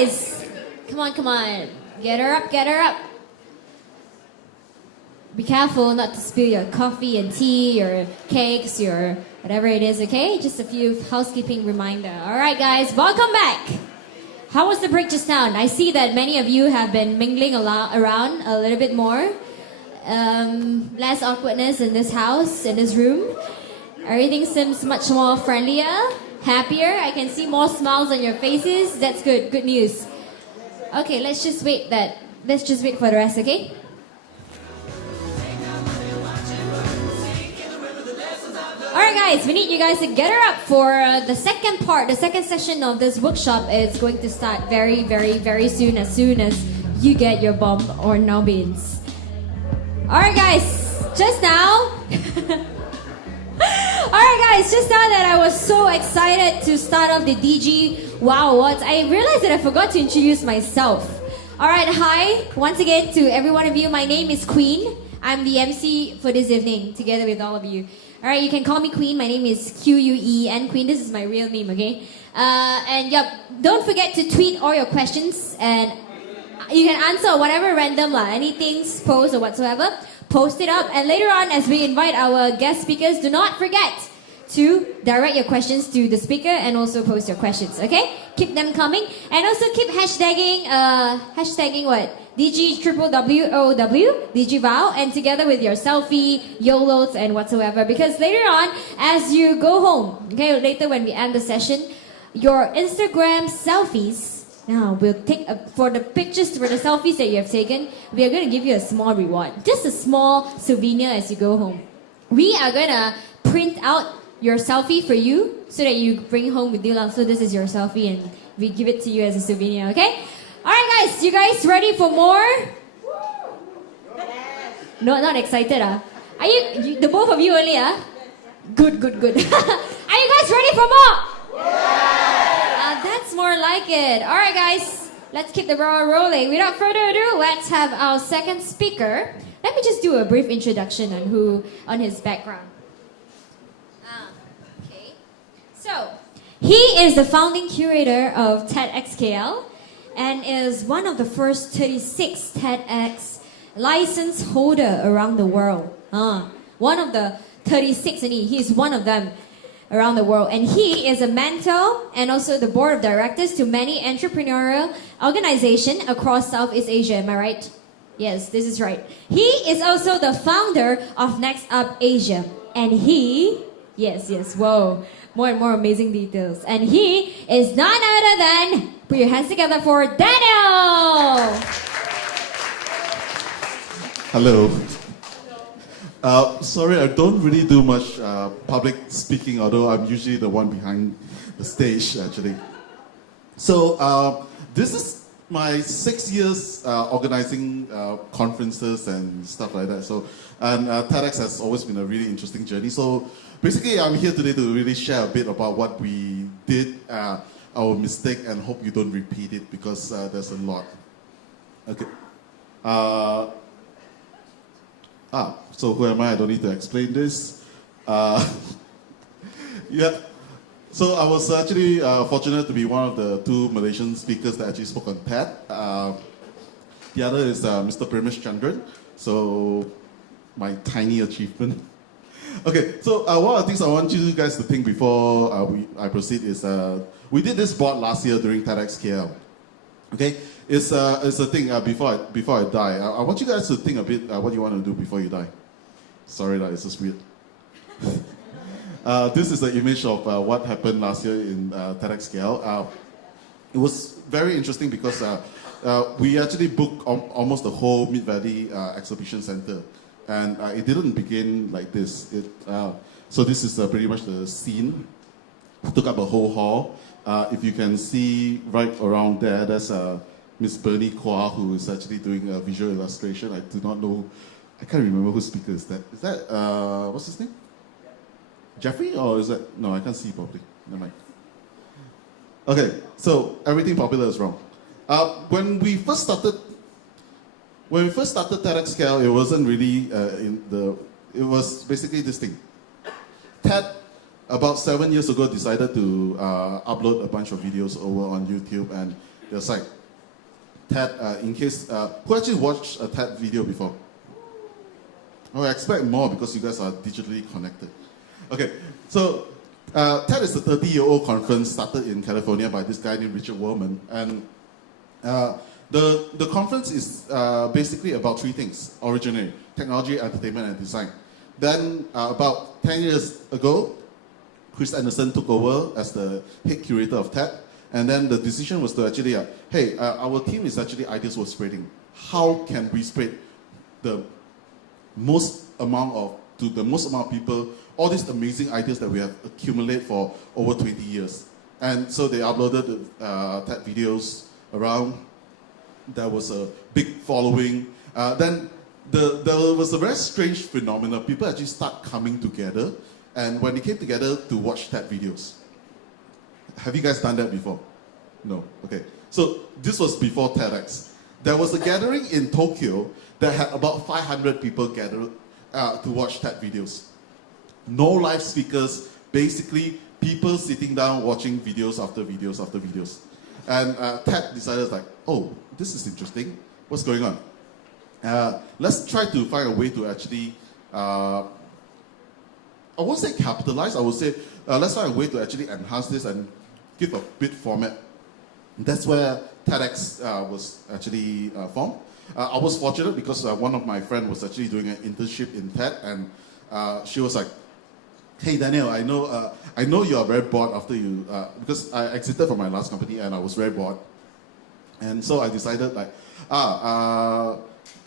Guys, come on. Get her up, get her up. Be careful not to spill your coffee and tea, your cakes, your whatever it is, okay? Just a few housekeeping reminder. All right, guys, welcome back. How was the break just now? I see that many of you have been mingling around a little bit more. Less awkwardness in this house, in this room. Everything seems much more friendlier, happier. I can see more smiles on your faces. That's good. Good news. Okay, let's just wait for the rest, okay? Alright guys, we need you guys to get her up for the second part, the second session of this workshop. It's going to start very, very, very soon as you get your bomb or no beans. Alright guys, just now... Alright guys, just now that I was so excited to start off the DiGi WWWOW Awards, I realized that I forgot to introduce myself. Alright, hi, once again to every one of you. My name is Queen. I'm the MC for this evening, together with all of you. Alright, you can call me Queen. My name is Queen. Queen, this is my real name, okay? And yep, don't forget to tweet all your questions, and you can answer whatever random anything, post or whatsoever. Post it up, and later on as we invite our guest speakers, do not forget to direct your questions to the speaker and also post your questions, okay? Keep them coming, and also keep hashtagging what? DiGi WWWOW, DiGi WWW, and together with your selfie, YOLOs, and whatsoever, because later on, as you go home, okay, later when we end the session, your Instagram selfies, now we'll take for the pictures, for the selfies that you have taken, we are going to give you a small reward, just a small souvenir as you go home. We are going to print out your selfie for you so that you bring home with you. So this is your selfie and we give it to you as a souvenir, okay? Alright guys, you guys ready for more? Yes. No, not excited, Are you the both of you only, Good. Are you guys ready for more? Yeah. That's more like it. Alright guys, let's keep the ball rolling. Without further ado, let's have our second speaker. Let me just do a brief introduction on his background. Okay. So, he is the founding curator of TEDxKL and is one of the first 36 TEDx license holder around the world. One of the 36, and he's one of them around the world. And he is a mentor and also the board of directors to many entrepreneurial organizations across Southeast Asia. Am I right? Yes, this is right. He is also the founder of Next Up Asia. And he, yes, whoa, more and more amazing details. And he is none other than, put your hands together for Daniel! Hello. Sorry, I don't really do much public speaking, although I'm usually the one behind the stage, actually. So, this is my 6 years organizing conferences and stuff like that. So, and TEDx has always been a really interesting journey. So, basically, I'm here today to really share a bit about what we did, our mistake, and hope you don't repeat it because there's a lot. Okay. So who am I? I don't need to explain this. Yeah. So I was actually fortunate to be one of the 2 Malaysian speakers that actually spoke on TED. The other is Mr. Primish Chandran. So my tiny achievement. Okay, so one of the things I want you guys to think before I proceed is we did this board last year during TEDxKL. Okay, it's a thing before I die. I want you guys to think a bit what you want to do before you die. Sorry that it's just weird. This is the image of what happened last year in TEDxKL. It was very interesting because we actually booked almost the whole Mid Valley Exhibition Center. And it didn't begin like this. So this is pretty much the scene. We took up a whole hall. If you can see right around there, there's Miss Bernie Kwa, who is actually doing a visual illustration. I do not know, I can't remember whose speaker is that. Is that, what's his name? Jeffrey? Or is that, no, I can't see properly. Never mind. Okay, so everything popular is wrong. When we first started TEDxKL, it wasn't really it was basically this thing. TED, about 7 years ago, decided to upload a bunch of videos over on YouTube, and their site. TED, in case, who actually watched a TED video before? Oh, I expect more because you guys are digitally connected. Okay, so TED is a 30-year-old conference started in California by this guy named Richard Wurman. And the conference is basically about three things, originally: technology, entertainment, and design. Then about 10 years ago, Chris Anderson took over as the head curator of TED. And then the decision was to actually, hey, our team is actually ideas worth spreading. How can we spread the most amount of people all these amazing ideas that we have accumulated for over 20 years? And so they uploaded the TED videos around. There was a big following. Then there was a very strange phenomenon. People actually start coming together, and when they came together to watch TED videos. Have you guys done that before? No. Okay. So this was before TEDx. There was a gathering in Tokyo that had about 500 people gathered to watch TED videos. No live speakers, basically people sitting down watching videos after videos after videos. And TED decided, like, oh, this is interesting. What's going on? Let's try to find a way to actually, I won't say capitalize, I would say, let's find a way to actually enhance this and give a bit format. That's where TEDx was actually formed. I was fortunate because one of my friends was actually doing an internship in TED, and she was like, hey Daniel, I know you are very bored after you, because I exited from my last company and I was very bored. And so I decided like,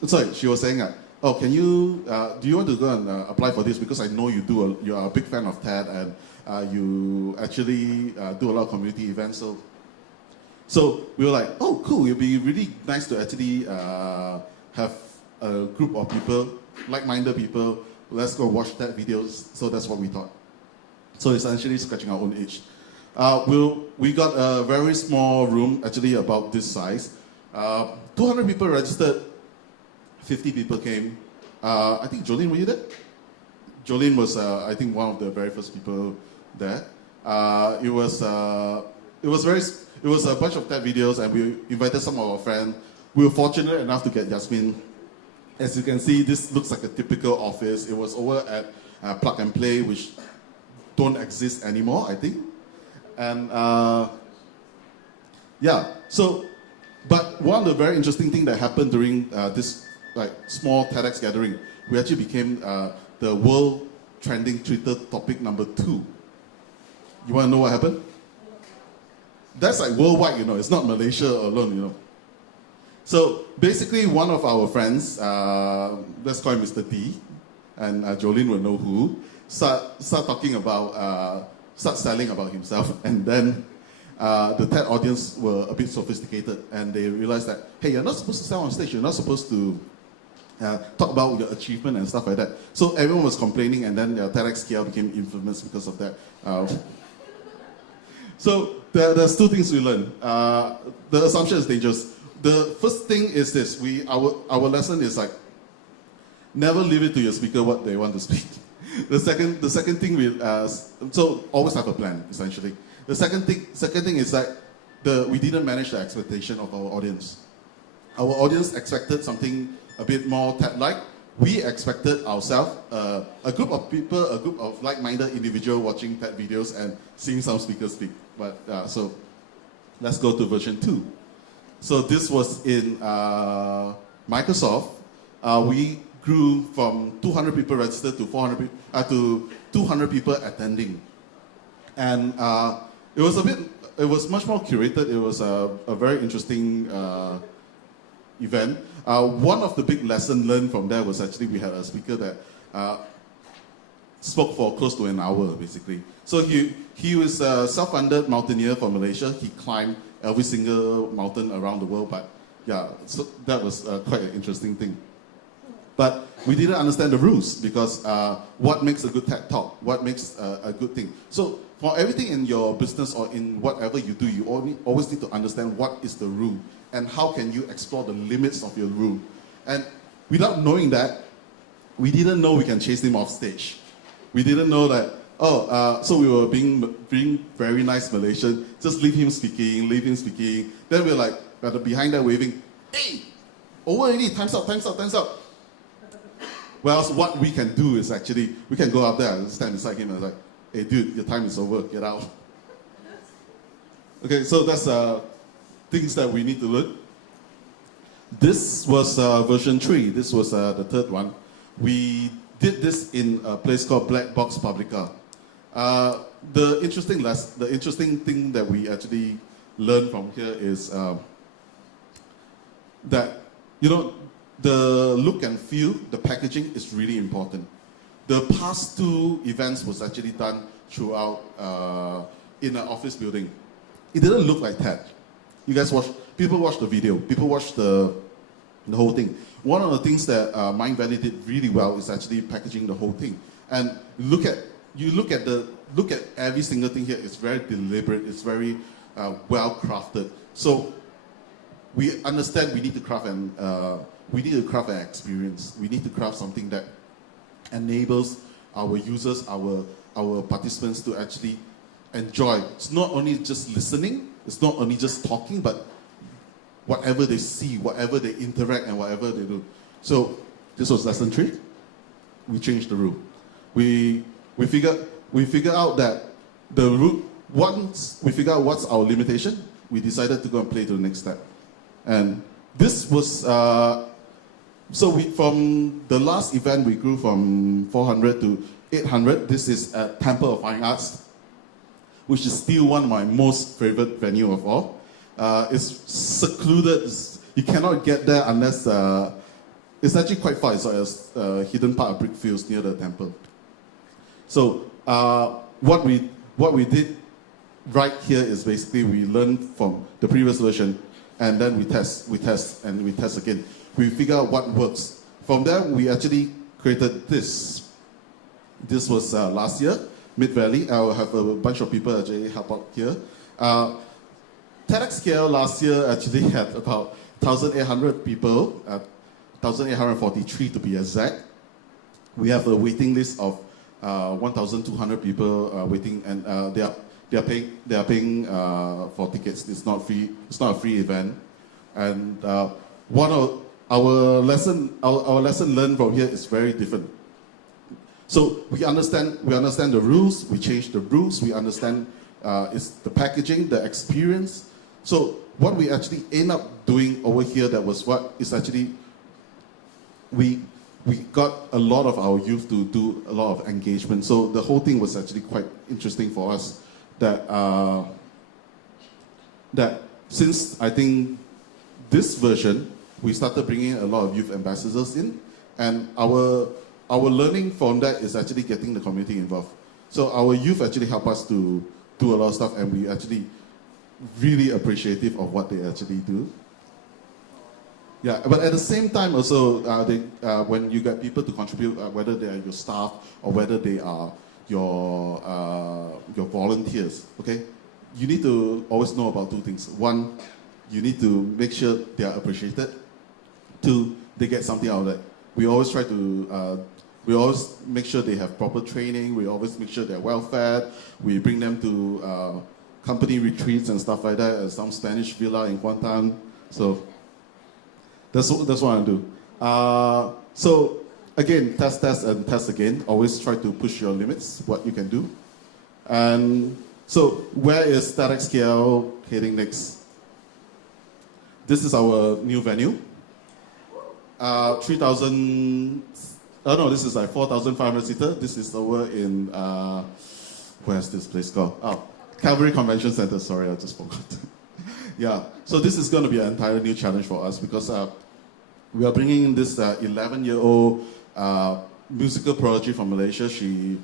sorry, she was saying, oh, can you, do you want to go and apply for this? Because I know you are a big fan of TED, and you actually do a lot of community events. So we were like, oh, cool, it'd be really nice to actually have a group of people, like-minded people. Let's go watch TED videos. So that's what we thought. So essentially scratching our own itch. We got a very small room, actually about this size. 200 people registered, 50 people came. I think Jolene, were you there? Jolene was, I think, one of the very first people there. It was a bunch of TED videos, and we invited some of our friends. We were fortunate enough to get Yasmin. As you can see, this looks like a typical office. It was over at Plug and Play, which don't exist anymore, I think. And yeah, so, but one of the very interesting things that happened during this small TEDx gathering, we actually became the world trending Twitter topic number 2. You want to know what happened? That's like worldwide, it's not Malaysia alone, So basically, one of our friends, let's call him Mr. D, and Jolene will know who, start selling about himself, and then the TED audience were a bit sophisticated, and they realized that, hey, you're not supposed to sell on stage, you're not supposed to talk about your achievement and stuff like that. So everyone was complaining, and then TEDxKL became infamous because of that. So there's two things we learned. The assumption is dangerous. The first thing is this: our lesson is like, never leave it to your speaker what they want to speak. The second thing so always have a plan, essentially. The second thing is that we didn't manage the expectation of our audience. Our audience expected something a bit more TED-like. We expected ourselves, a group of people, a group of like-minded individuals watching TED videos and seeing some speakers speak. But so let's go to version 2. So this was in Microsoft. We grew from 200 people registered to 200 people attending, and it was much more curated. It was a very interesting event. One of the big lessons learned from there was actually we had a speaker that spoke for close to an hour, basically. So he was a self-funded mountaineer from Malaysia. He climbed every single mountain around the world, but yeah, so that was quite an interesting thing. But we didn't understand the rules, because what makes a good TED Talk? What makes a good thing? So for everything in your business or in whatever you do, you always need to understand what is the rule and how can you explore the limits of your rule. And without knowing that, we didn't know we can chase him off stage. We didn't know that So we were being very nice Malaysian. Just leave him speaking. Then we're like, behind that waving, hey, over already, time's up. Well, so what we can do is actually, we can go up there and stand beside him and like, hey dude, your time is over, get out. Okay, so that's things that we need to learn. This was version 3. This was the third one. We did this in a place called Black Box Publica. The interesting thing that we actually learned from here is that, you know, the look and feel, the packaging is really important. The past 2 events was actually done throughout in an office building. It didn't look like TED. You guys people watched the video, people watched the whole thing. One of the things that Mind Valley did really well is actually packaging the whole thing. And look at every single thing here. It's very deliberate. It's very well crafted. So we understand we need to craft an experience. We need to craft something that enables our users, our participants to actually enjoy. It's not only just listening. It's not only just talking, but whatever they see, whatever they interact, and whatever they do. So this was lesson 3. We changed the rule. We figured out that the rule, once we figured out what's our limitation, we decided to go and play to the next step. And this was from the last event we grew from 400 to 800. This is at Temple of Fine Arts, which is still one of my most favorite venue of all. It's secluded. You cannot get there unless it's actually quite far. It's a hidden part of brick fields near the temple. So what we did right here is basically we learned from the previous version, and then we test again. We figure out what works. From there, we actually created this. This was last year, Mid Valley. I will have a bunch of people actually help out here. TEDxKL last year actually had about 1,800 people, 1,843 to be exact. We have a waiting list of 1,200 people waiting, and they are paying for tickets. It's not free. It's not a free event. And one of our lesson learned from here is very different. So we understand the rules. We change the rules. We understand it's the packaging, the experience. So what we actually end up doing over here, that was what is actually we got a lot of our youth to do a lot of engagement. So the whole thing was actually quite interesting for us. That since I think this version, we started bringing a lot of youth ambassadors in, and our learning from that is actually getting the community involved. So our youth actually help us to do a lot of stuff, and we actually really appreciative of what they actually do. Yeah, but at the same time also, when you get people to contribute, whether they are your staff or whether they are your volunteers, okay, you need to always know about 2 things. 1, you need to make sure they are appreciated. 2, they get something out of it. We always try to, we always make sure they have proper training. We always make sure they're well fed. We bring them to company retreats and stuff like that, at some Spanish villa in Kuantan. So that's what I do. So again, test and test again. Always try to push your limits, what you can do. And so where is TEDxKL heading next? This is our new venue. 3,000, this is like 4,500 seater. This is over in, where's this place called? Oh, Calvary Convention Center. Sorry, I just forgot. Yeah, so this is going to be an entirely new challenge for us because we are bringing in this 11-year-old musical prodigy from Malaysia. She's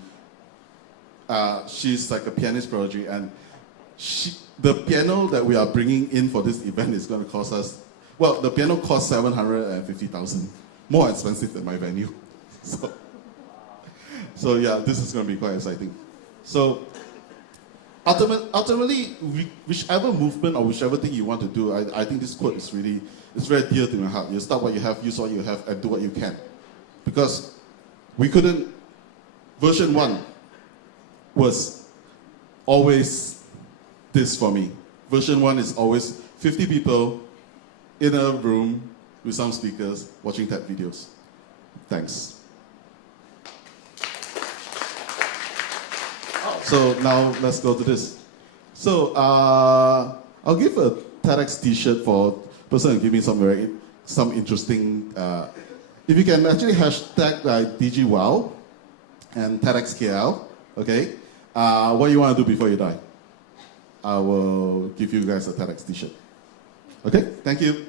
like a pianist prodigy, and the piano that we are bringing in for this event is going to cost us, well, the piano costs 750,000, more expensive than my venue. So yeah, this is going to be quite exciting. So ultimately, whichever movement or whichever thing you want to do, I think this quote is really, it's very dear to my heart. You start what you have, use what you have, and do what you can. Because we couldn't, version 1, was always this for me. Version 1 is always 50 people in a room with some speakers watching TED videos. Thanks. So now let's go to this. So I'll give a TEDx t-shirt for person who give me some interesting. If you can actually hashtag DiGi WWWOW and TEDxKL, okay? What you want to do before you die? I will give you guys a TEDx t-shirt. Okay, thank you.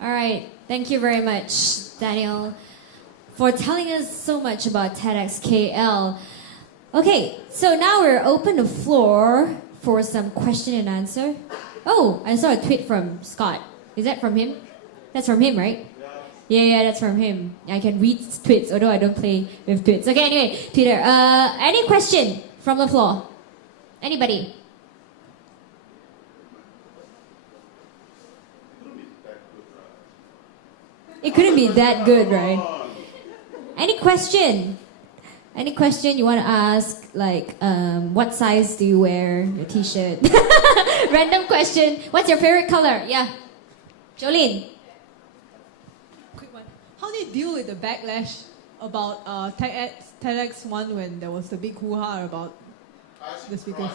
All right, thank you very much, Daniel, for telling us so much about TEDxKL. Okay, so now we're open the floor for some question and answer. Oh, I saw a tweet from Scott. Is that from him? That's from him, right? Yeah, that's from him. I can read tweets, although I don't play with tweets. Okay, anyway, Twitter. Any question from the floor? Anybody? It couldn't be that good, right? Any question? Any question you want to ask? Like, what size do you wear your t-shirt? Random question. What's your favorite color? Yeah. Jolene. Quick one. How do you deal with the backlash about TEDx one when there was the big hoo-ha about the speakers?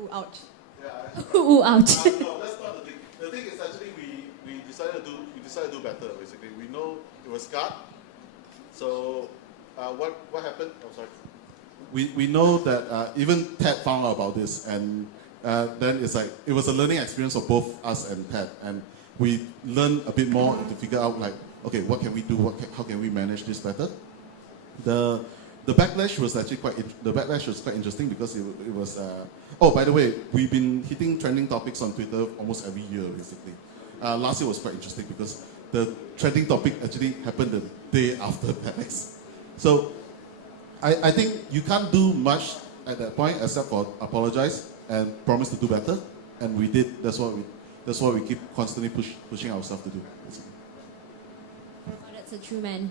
Ooh, ouch. Ooh, ouch. No, that's not the thing. The thing is actually we decided to do better. Basically, we know it was Scott. So what happened? Oh, sorry. We know that even TED found out about this, and then it's like it was a learning experience for both us and TED, and we learned a bit more to figure out like, okay, what can we do? How can we manage this better? The backlash was actually quite interesting because it was. Oh, by the way, we've been hitting trending topics on Twitter almost every year, basically. Last year was quite interesting because the trending topic actually happened the day after TEDx. So I think you can't do much at that point except for apologize and promise to do better, and we did. That's what we keep constantly pushing ourselves to do. Oh, that's a true man.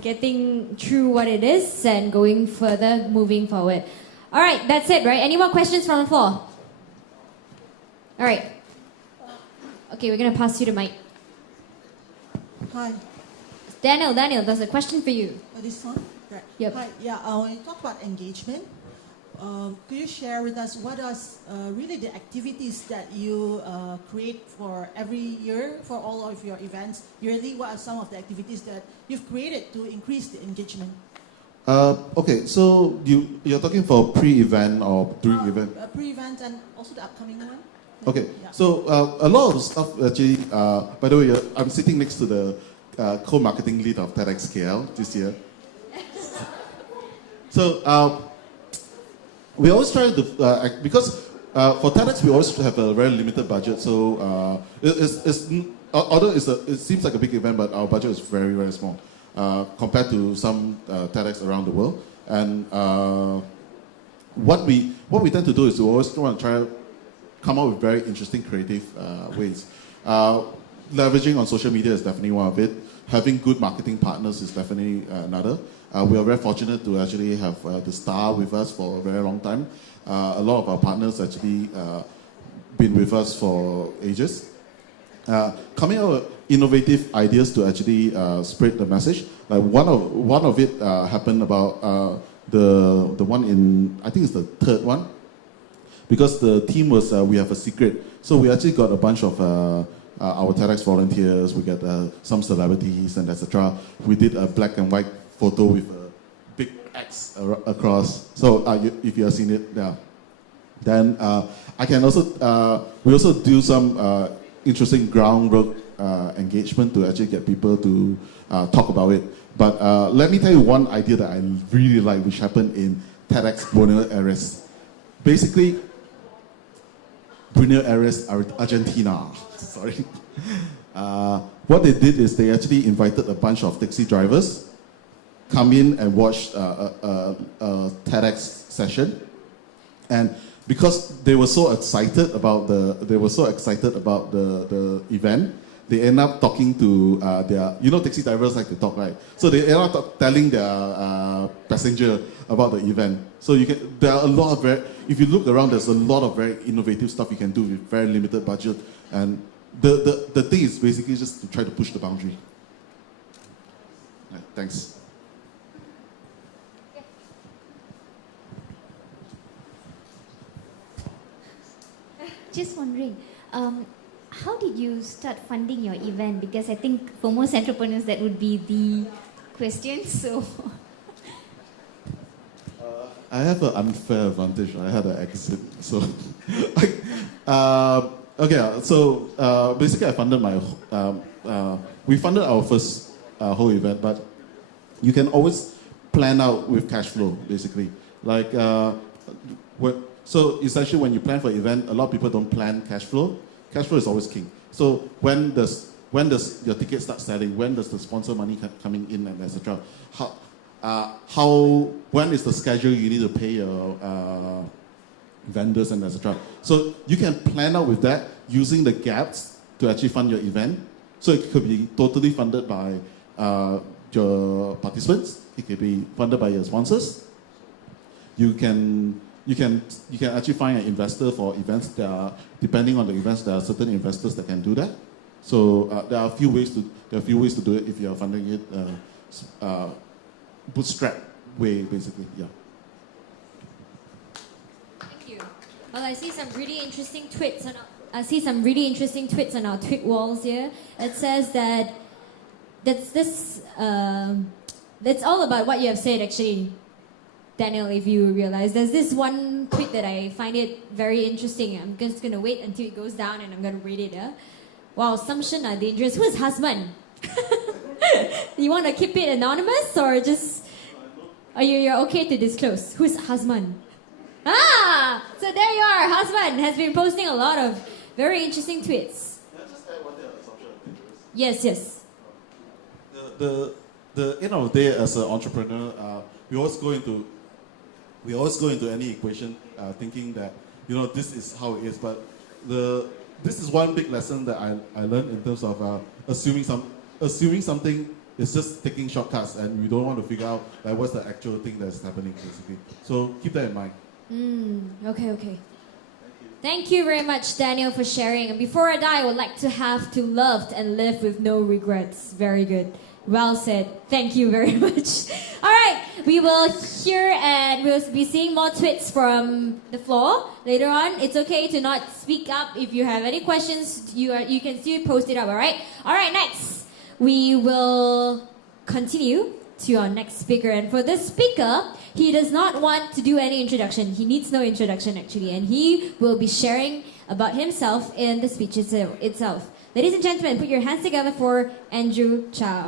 Getting through what it is and going further, moving forward. All right, that's it, right? Any more questions from the floor? All right. Okay, we're going to pass you the mic. Hi. Daniel, there's a question for you. This one? Right. Yep. Hi. Yeah, when you talk about engagement, could you share with us what are really the activities that you create for every year for all of your events? Yearly, what are some of the activities that you've created to increase the engagement? Okay, so you're talking for pre-event or during event? Pre-event and also the upcoming one. Okay, Yeah. so a lot of the stuff actually, by the way, I'm sitting next to the co-marketing lead of TEDxKL this year. So we always try to, because for TEDx we always have a very limited budget, so although it seems like a big event, but our budget is very, very small compared to some TEDx around the world. And what we tend to do is we always want to try to come up with very interesting, creative ways. Leveraging on social media is definitely one of it. Having good marketing partners is definitely another. We are very fortunate to actually have the Star with us for a very long time. A lot of our partners actually been with us for ages. Coming up with innovative ideas to actually spread the message. Like one of it happened about the one in, I think it's the third one, because the theme was we have a secret. So we actually got a bunch of our TEDx volunteers. We got some celebrities and etc. We did a black and white photo with a big X across. So if you have seen it, yeah. Then I can also we also do some interesting groundwork engagement to actually get people to talk about it. But let me tell you one idea that I really like, which happened in TEDx Buenos Aires. Basically, Buenos Aires, Argentina. Sorry. What they did is they actually invited a bunch of taxi drivers come in and watch a TEDx session. And because they were so excited about the event, they end up talking to their, taxi drivers like to talk, right? So they end up telling their passenger about the event. So there are a lot of if you look around, there's a lot of very innovative stuff you can do with very limited budget. And the thing is basically just to try to push the boundary. Right, thanks. Just wondering, how did you start funding your event? Because I think for most entrepreneurs that would be the question. So, I have an unfair advantage. I had an exit, so basically I funded we funded our first whole event, but you can always plan out with cash flow, basically. So essentially, when you plan for an event, a lot of people don't plan cash flow. Cash flow is always king. So when does your ticket start selling? When does the sponsor money coming in, and etc. When is the schedule you need to pay your vendors and etc. So you can plan out with that using the gaps to actually fund your event. So it could be totally funded by your participants. It could be funded by your sponsors. You can actually find an investor for events that are, depending on the events, there are certain investors that can do that. So there are a few ways to do it if you are funding it bootstrap way, basically. Yeah. Thank you. Well, I see some really interesting tweets on our tweet walls here. It says that that's all about what you have said, actually, Daniel, if you realize. There's this one tweet that I find it very interesting. I'm just going to wait until it goes down and I'm going to read it. Wow, assumptions are dangerous. Who's husband? You want to keep it anonymous or just... You're okay to disclose? Who's husband? So there you are. Husband has been posting a lot of very interesting tweets. Can I just add one thing on assumption of dangerous? Yes. The end of the day, as an entrepreneur, we always go into any equation thinking that this is how it is. But this is one big lesson that I learned in terms of assuming something is just taking shortcuts, and we don't want to figure out what's the actual thing that's happening, basically. So keep that in mind. Okay. Thank you very much, Daniel, for sharing. And before I die, I would like to have to love and live with no regrets. Very good. Well said. Thank you very much. All right, we will hear and we'll be seeing more tweets from the floor later on. It's okay to not speak up. If you have any questions, you can still post it up, all right? All right, next, we will continue to our next speaker. And for this speaker, he does not want to do any introduction. He needs no introduction, actually. And he will be sharing about himself in the speech itself. Ladies and gentlemen, put your hands together for Andrew Chow.